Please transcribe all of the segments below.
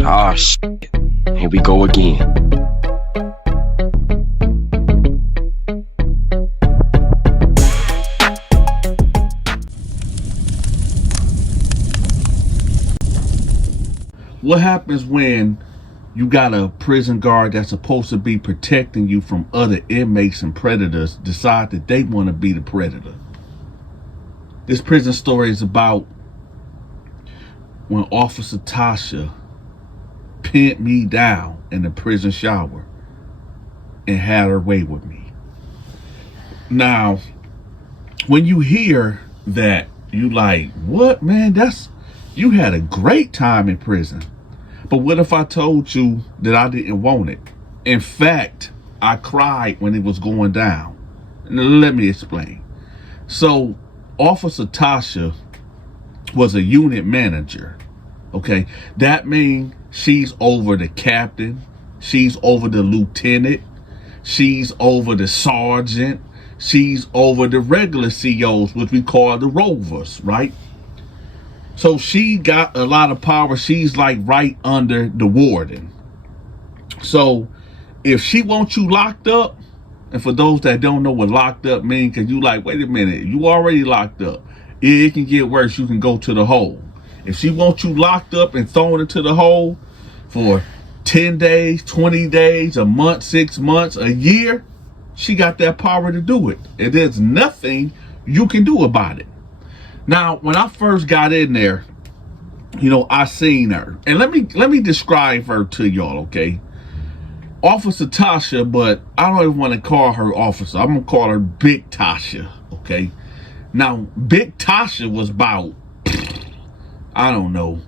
Ah, shit. Here we go again. What happens when you got a prison guard that's supposed to be protecting you from other inmates and predators decide that they want to be the predator? This prison story is about when Officer Tasha pinned me down in the prison shower and had her way with me. Now, when you hear that, you like, what, man? You had a great time in prison. But what if I told you that I didn't want it? In fact, I cried when it was going down. Let me explain. So, Officer Tasha was a unit manager, okay? That means she's over the captain, she's over the lieutenant, she's over the sergeant, she's over the regular COs, which we call the rovers, right? So she got a lot of power. She's like right under the warden. So if she wants you locked up, and for those that don't know what locked up means, because you like, wait a minute, you already locked up. It can get worse. You can go to the hole. If she wants you locked up and thrown into the hole for 10 days, 20 days, a month, 6 months, a year, she got that power to do it. And there's nothing you can do about it. Now, when I first got in there, you know, I seen her. And let me describe her to y'all, okay? Officer Tasha, but I don't even want to call her officer. I'm going to call her Big Tasha, okay? Now, Big Tasha was about, I don't know,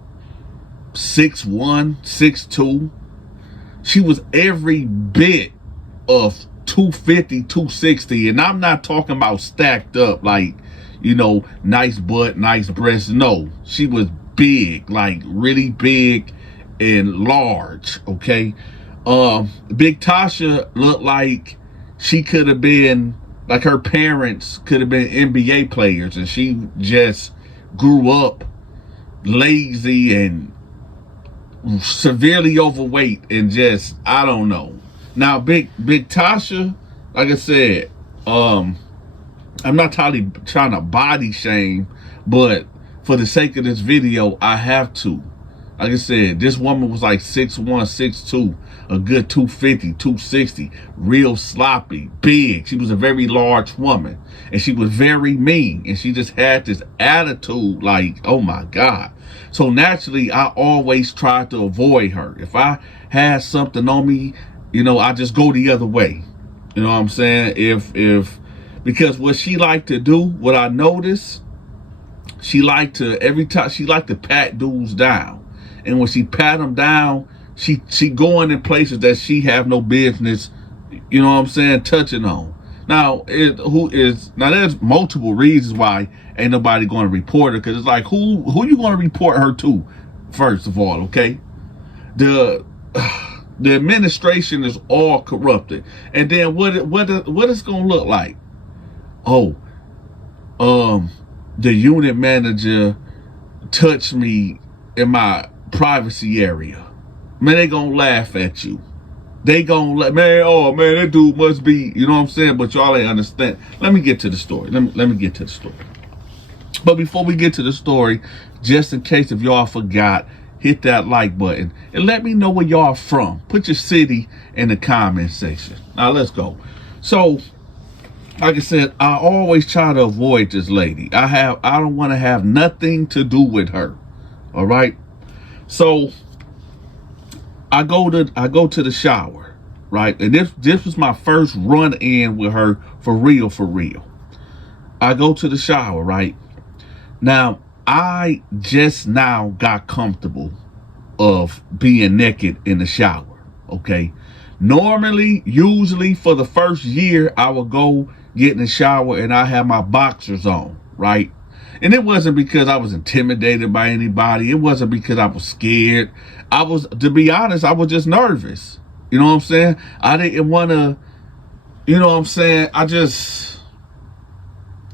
6'1", 6'2". She was every bit of 250, 260. And I'm not talking about stacked up like, you know, nice butt, nice breasts. No, she was big, like really big and large, okay? Big Tasha looked like she could have been, like her parents could have been NBA players, and she just grew up lazy and severely overweight and just, I don't know. Now, Big Tasha, like I said, I'm not trying to body shame, but for the sake of this video, I have to. Like I said, this woman was like 6'1", 6'2", a good 250, 260, real sloppy, big. She was a very large woman, and she was very mean, and she just had this attitude like, oh my God. So naturally, I always tried to avoid her. If I had something on me, you know, I just go the other way. You know what I'm saying? Because what she liked to do, what I noticed, she liked to, every time, she liked to pat dudes down. And when she pat them down, she going in places that she have no business, you know what I'm saying, touching on. Now, there's multiple reasons why ain't nobody going to report her, because it's like, who you going to report her to, first of all, okay? The administration is all corrupted. And then what it's going to look like? Oh, the unit manager touched me in my privacy area. Man, they gonna laugh at you. They gonna let, man, oh man, that dude must be, you know what I'm saying? But y'all ain't understand. Let me get to the story. Let me get to the story. But before we get to the story, just in case if y'all forgot, hit that like button and let me know where y'all from. Put your city in the comment section. Now let's go. So, like I said, I always try to avoid this lady. I don't want to have nothing to do with her. All right. So I go to the shower, right? And this was my first run in with her for real. I go to the shower, right? Now, I just now got comfortable of being naked in the shower, okay? Normally, usually for the first year, I would go get in the shower and I have my boxers on, right? And it wasn't because I was intimidated by anybody. It wasn't because I was scared. To be honest, I was just nervous. You know what I'm saying? I didn't want to, you know what I'm saying? I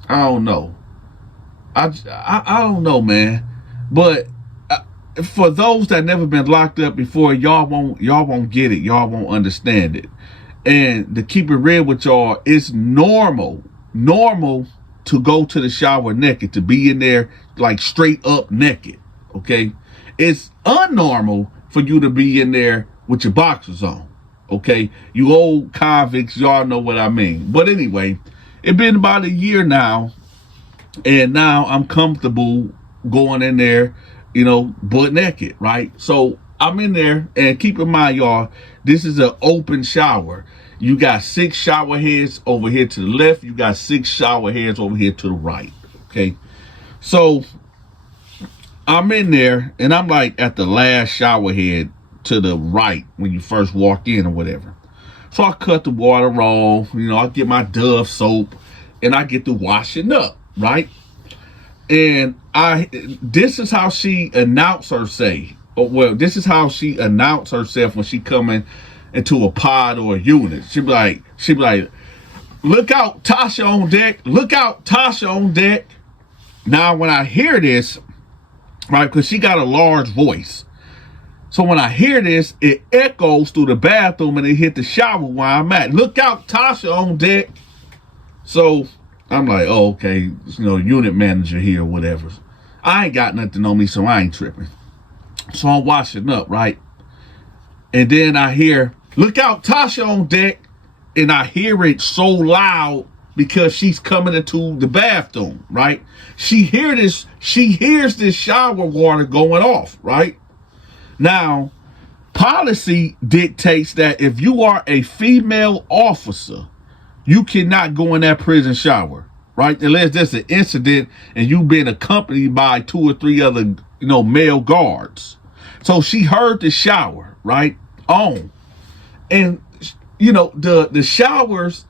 don't know. I don't know, man. But for those that never been locked up before, y'all won't get it. Y'all won't understand it. And to keep it real with y'all, it's normal to go to the shower naked, to be in there like straight up naked. Okay, it's unnormal for you to be in there with your boxers on. Okay, you old convicts, y'all know what I mean. But anyway, it's been about a year now, and now I'm comfortable going in there, you know, butt naked, right? So I'm in there, and keep in mind, y'all, this is an open shower. You got 6 shower heads over here to the left. You got 6 shower heads over here to the right, okay? So I'm in there, and I'm like at the last shower head to the right when you first walk in or whatever. So I cut the water on, you know, I get my Dove soap, and I get to washing up, right? And this is how she announced herself. Well, this is how she announced herself when she coming into a pod or a unit. She'd be like, look out, Tasha on deck. Look out, Tasha on deck. Now, when I hear this, right, because she got a large voice. So when I hear this, it echoes through the bathroom and it hit the shower where I'm at. Look out, Tasha on deck. So I'm like, oh, okay, you know, unit manager here or whatever. I ain't got nothing on me, so I ain't tripping. So I'm washing up, right? And then I hear, look out, Tasha on deck. And I hear it so loud because she's coming into the bathroom, right? She hears this shower water going off, right? Now, policy dictates that if you are a female officer, you cannot go in that prison shower, right? Unless there's an incident and you've been accompanied by 2 or 3 other, you know, male guards. So she heard the shower, right, on. And, you know, the showers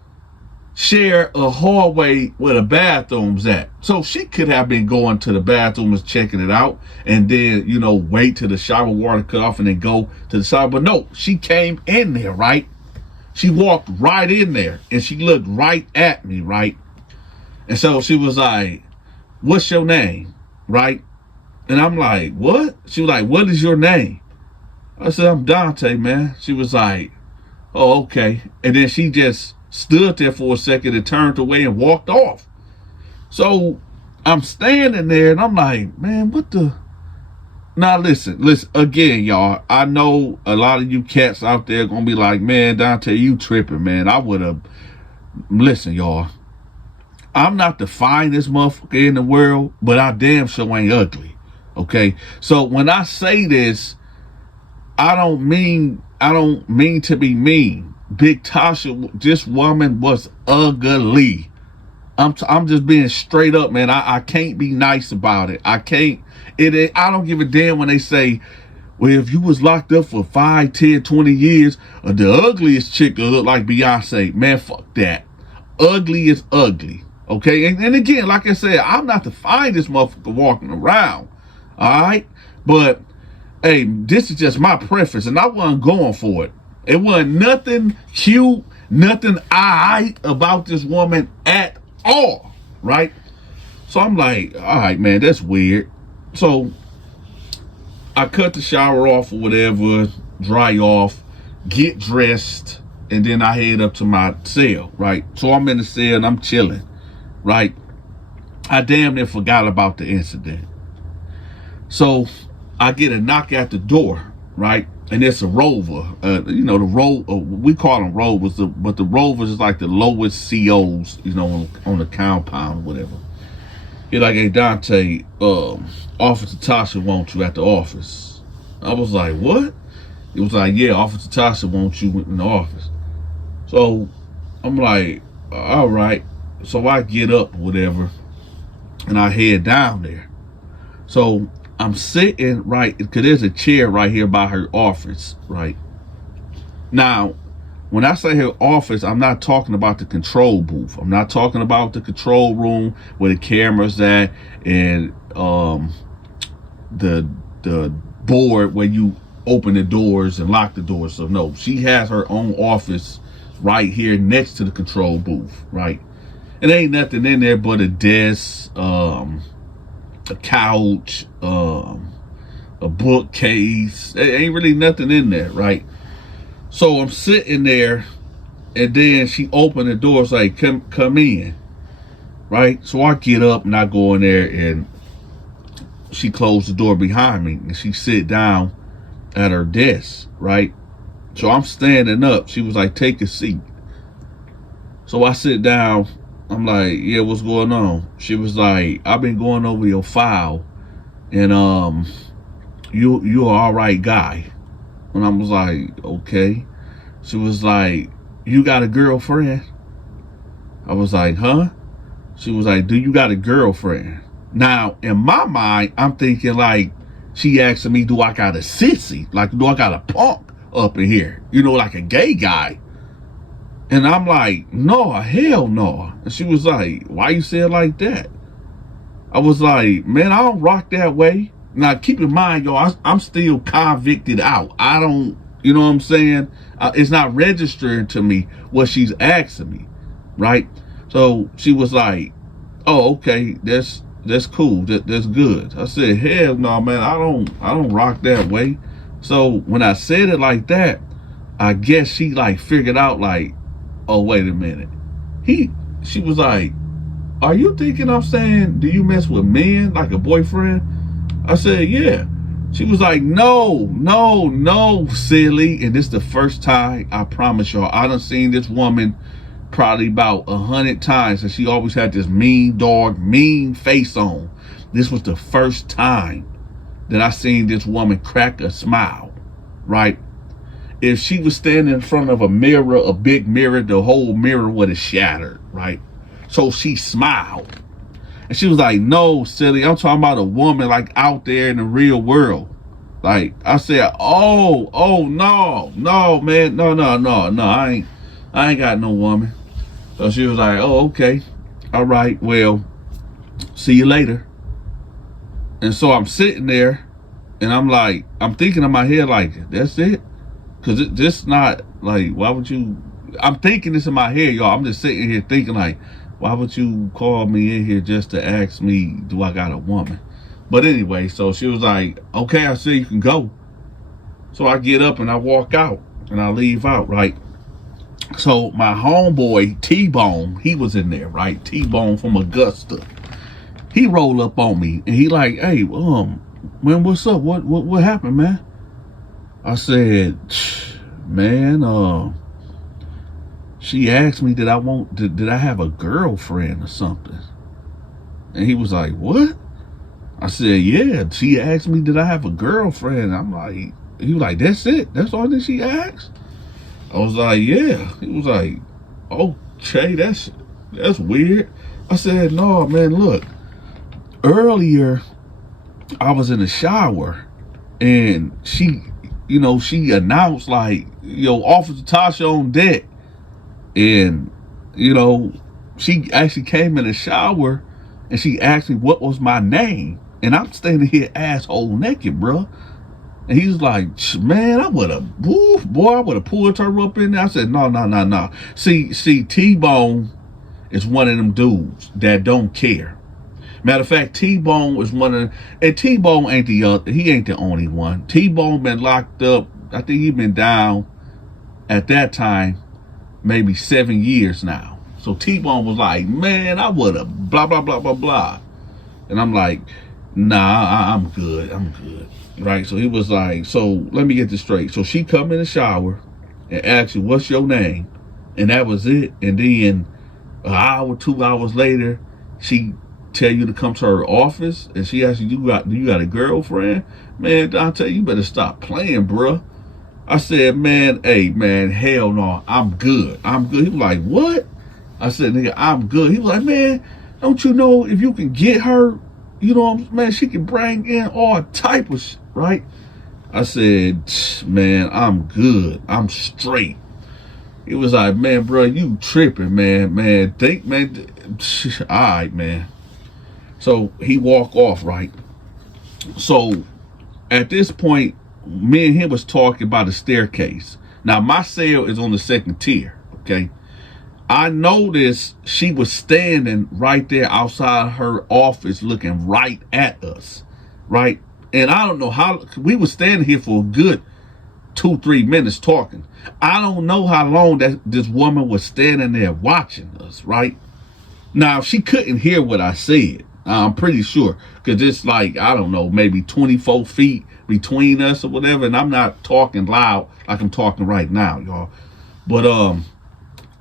share a hallway where the bathroom's at. So she could have been going to the bathroom and checking it out and then, you know, wait till the shower water cut off and then go to the shower. But no, she came in there, right? She walked right in there and she looked right at me, right? And so she was like, what's your name, right? And I'm like, what? She was like, what is your name? I said, I'm Donta, man. She was like, oh, okay. And then she just stood there for a second and turned away and walked off. So I'm standing there and I'm like, man, what the? Now listen again, y'all. I know a lot of you cats out there gonna be like, man, Donta, you tripping, man. I would have. Listen, y'all. I'm not the finest motherfucker in the world, but I damn sure ain't ugly. Okay. So when I say this, I don't mean to be mean. Big Tasha, this woman was ugly. I'm just being straight up, man. I can't be nice about it. I don't give a damn when they say, well, if you was locked up for 5, 10, 20 years, the ugliest chick will look like Beyonce. Man, fuck that. Ugly is ugly. Okay? And again, like I said, I'm not the finest motherfucker walking around. All right? But, hey, this is just my preference, and I wasn't going for it. It wasn't nothing cute, nothing about this woman at all, right? So I'm like, all right, man, that's weird. So I cut the shower off or whatever, dry off, get dressed, and then I head up to my cell, right? So I'm in the cell and I'm chilling, right? I damn near forgot about the incident. So I get a knock at the door, right? And it's a rover. You know, we call them rovers, but the rovers is like the lowest COs, you know, on the compound or whatever. He's like, hey, Donta, Officer Tasha wants you at the office. I was like, what? It was like, yeah, Officer Tasha wants you in the office. So I'm like, all right. So I get up or whatever, and I head down there. So I'm sitting right, because there's a chair right here by her office, right? Now, when I say her office, I'm not talking about the control booth. I'm not talking about the control room where the camera's at and the board where you open the doors and lock the doors. So no, she has her own office right here next to the control booth, right? And there ain't nothing in there but a desk, a couch, a a bookcase. There ain't really nothing in there, right? So I'm sitting there, and then she opened the door, it's like, come in, right? So I get up and I go in there, and she closed the door behind me, and she sit down at her desk, right? So I'm standing up. She was like, take a seat. So I sit down. I'm like, yeah, what's going on? She was like, I've been going over your file, and you're an all right guy. And I was like, okay. She was like, you got a girlfriend? I was like, huh? She was like, do you got a girlfriend? Now, in my mind, I'm thinking like, she asking me, do I got a sissy? Like, do I got a punk up in here? You know, like a gay guy. And I'm like, no, hell no. And she was like, why you say it like that? I was like, man, I don't rock that way. Now, keep in mind, yo, I'm still convicted out. I don't, you know what I'm saying? It's not registering to me what she's asking me, right? So she was like, oh, okay, that's cool. That's good. I said, hell no, man, I don't rock that way. So when I said it like that, I guess she like figured out like, oh, wait a minute. She was like, are you thinking I'm saying, do you mess with men like a boyfriend? I said, yeah. She was like, no, silly. And this is the first time, I promise y'all, I done seen this woman probably about 100 times, and she always had this mean dog, mean face on. This was the first time that I seen this woman crack a smile, right? If she was standing in front of a mirror, a big mirror, the whole mirror would have shattered, right? So she smiled. And she was like, no, silly, I'm talking about a woman like out there in the real world. Like, I said, oh, no, man, no, I ain't got no woman. So she was like, oh, okay, all right, well, see you later. And so I'm sitting there, and I'm like, I'm thinking in my head, like, that's it? Because this not, like, why would you, I'm thinking this in my head, y'all. I'm just sitting here thinking, like, why would you call me in here just to ask me, do I got a woman? But anyway, so she was like, okay, I said you can go. So I get up and I walk out and I leave out, right? So my homeboy, T-Bone, he was in there, right? T-Bone from Augusta. He rolled up on me and he like, hey, man, what's up? What happened, man? I said, man, she asked me, did I have a girlfriend or something? And he was like, what? I said, yeah, she asked me, did I have a girlfriend? I'm like, he was like, that's it? That's all that she asked? I was like, yeah. He was like, okay, that's weird. I said, no, man, look, earlier I was in the shower and she announced like, Officer Tasha on deck. And, she actually came in the shower and she asked me what was my name. And I'm standing here asshole naked, bro. And he was like, man, I would have pulled her up in there. I said, no. See, T-Bone is one of them dudes that don't care. Matter of fact, T-Bone was and T-Bone ain't he ain't the only one. T-Bone been locked up. I think he been down at that time maybe 7 years now. So T-Bone was like, man, I would have blah, blah, blah, blah, blah. And I'm like, nah, I'm good. Right? So he was like, so let me get this straight. So she come in the shower and asked you, what's your name? And that was it. And then an hour, 2 hours later, she tell you to come to her office and she asked you, do you got a girlfriend? Man, Donta, you better stop playing, bruh. I said, man, hey, man, hell no, I'm good. He was like, what? I said, nigga, I'm good. He was like, man, don't you know if you can get her, man, she can bring in all type of shit, right? I said, man, I'm good. I'm straight. He was like, man, bro, you tripping, man. All right, man. So he walked off, right? So at this point, me and him was talking about a staircase. Now, my cell is on the second tier, okay? I noticed she was standing right there outside her office looking right at us, right? And I don't know how, we were standing here for a good 2-3 minutes talking. I don't know how long that this woman was standing there watching us, right? Now, she couldn't hear what I said. I'm pretty sure, because it's like, I don't know, maybe 24 feet between us or whatever, and I'm not talking loud like I'm talking right now, y'all. But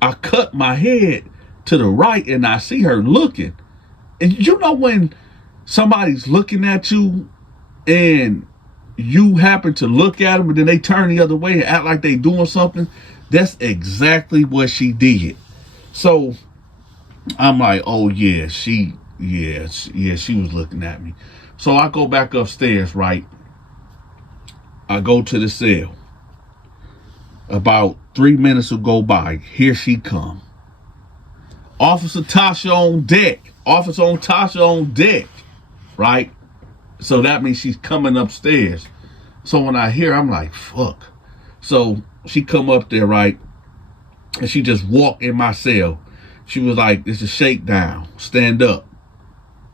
I cut my head to the right, and I see her looking. And you know when somebody's looking at you, and you happen to look at them, and then they turn the other way and act like they doing something? That's exactly what she did. So I'm like, oh yeah, she was looking at me. So I go back upstairs, right? I go to the cell. About 3 minutes will go by. Here she come. Officer Tasha on deck. Officer on Tasha on deck, right? So that means she's coming upstairs. So when I hear, I'm like, fuck. So she come up there, right? And she just walked in my cell. She was like, it's a shakedown. Stand up.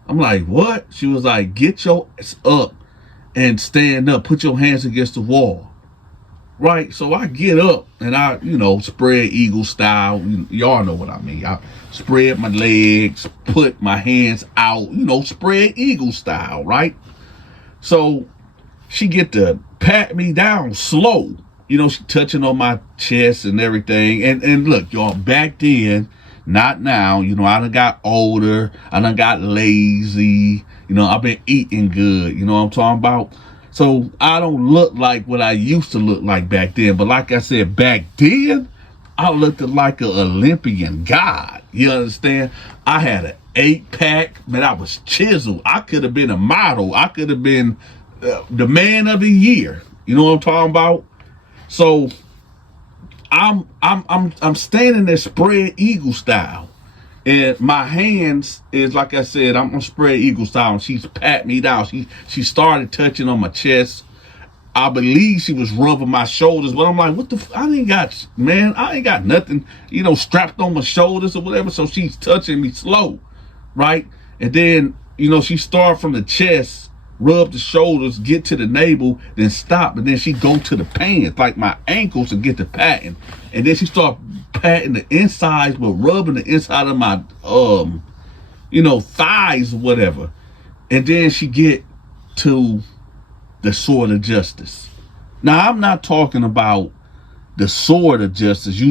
I'm like, what? She was like, get your ass up and stand up. Put your hands against the wall. Right? So I get up and I, spread eagle style. Y'all know what I mean. I spread my legs, put my hands out, spread eagle style, right? So she get to pat me down slow. She touching on my chest and everything. And look, y'all, back then, not now, I done got older. I done got lazy. I've been eating good. You know what I'm talking about? So I don't look like what I used to look like back then. But like I said, back then, I looked like an Olympian god. You understand? I had an 8-pack. Man, I was chiseled. I could have been a model. I could have been the man of the year. You know what I'm talking about? So I'm standing there spread eagle style, and my hands is, like I said, I'm spread eagle style, and she's pat me down. She started touching on my chest. I believe she was rubbing my shoulders, but I'm like, what the I ain't got nothing, strapped on my shoulders or whatever. So she's touching me slow, right? And then, she started from the chest, rub the shoulders, get to the navel, then stop, and then she go to the pants, like my ankles, and get the patting. And then she start patting the insides, but rubbing the inside of my thighs or whatever. And then she get to the sword of justice. Now, I'm not talking about the sword of justice.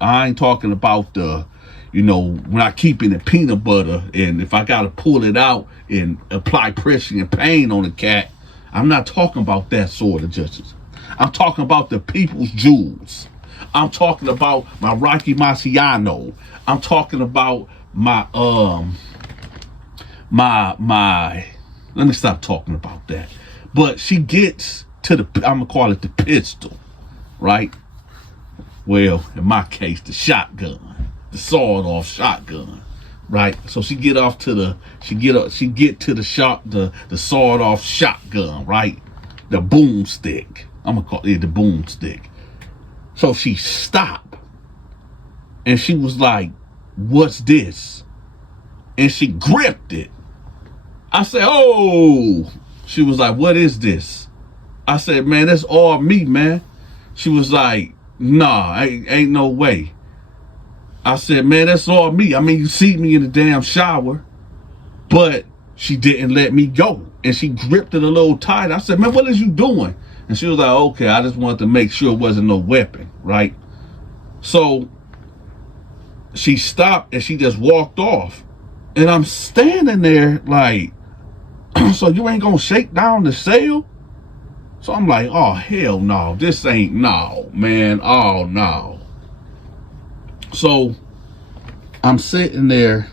I ain't talking about the, when I keep in the peanut butter, and if I got to pull it out and apply pressure and pain on the cat. I'm not talking about that sword of justice. I'm talking about the people's jewels. I'm talking about my Rocky Marciano. I'm talking about my, let me stop talking about that. But she gets to I'm gonna call it the pistol, right? Well, in my case, the shotgun, the sawed-off shotgun, right? So she get to the sawed-off shotgun, right? The boomstick. I'm gonna call it the boomstick. So she stopped, and she was like, "What's this?" And she gripped it. I said, "Oh." She was like, "What is this?" I said, "Man, that's all me, man." She was like, "Nah, ain't no way." I said, "Man, that's all me. I mean, you see me in the damn shower." But she didn't let me go. And she gripped it a little tight. I said, "Man, what is you doing?" And she was like, "Okay, I just wanted to make sure it wasn't no weapon," right? So she stopped and she just walked off. And I'm standing there like, "So you ain't gonna shake down the cell?" So I'm like, "Oh, hell no. This ain't, no, man. Oh, no." So I'm sitting there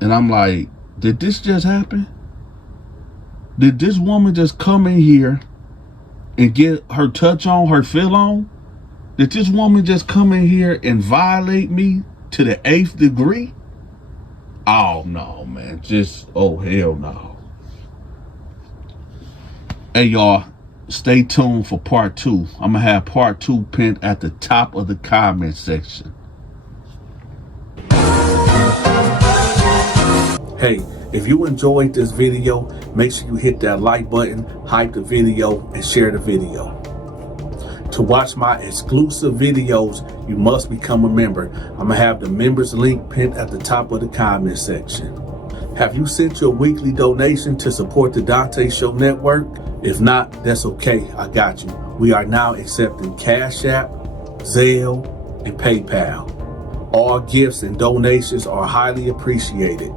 and I'm like, did this just happen? Did this woman just come in here and get her touch on, her feel on? Did this woman just come in here and violate me to the 8th degree? Oh, no, man. Oh, hell no. Hey, y'all, stay tuned for part 2. I'm going to have part 2 pinned at the top of the comment section. Hey, If you enjoyed this video, make sure you hit that like button, hype the video, and share the video. To watch my exclusive videos, you must become a member. I'm gonna have the members link pinned at the top of the comment section. Have you sent your weekly donation to support the Donta Show Network? If not, that's okay, I got you. We are now accepting Cash App, Zelle, and PayPal. All gifts and donations are highly appreciated.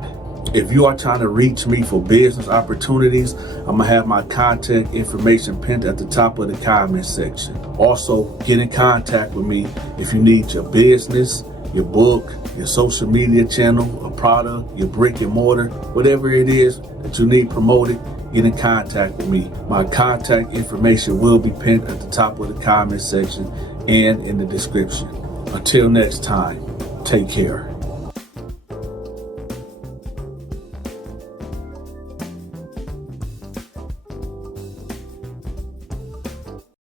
If you are trying to reach me for business opportunities, I'm gonna have my contact information pinned at the top of the comment section. Also, get in contact with me if you need your business, your book, your social media channel, a product, your brick and mortar, whatever it is that you need promoted, get in contact with me. My contact information will be pinned at the top of the comment section and in the description. Until next time, take care.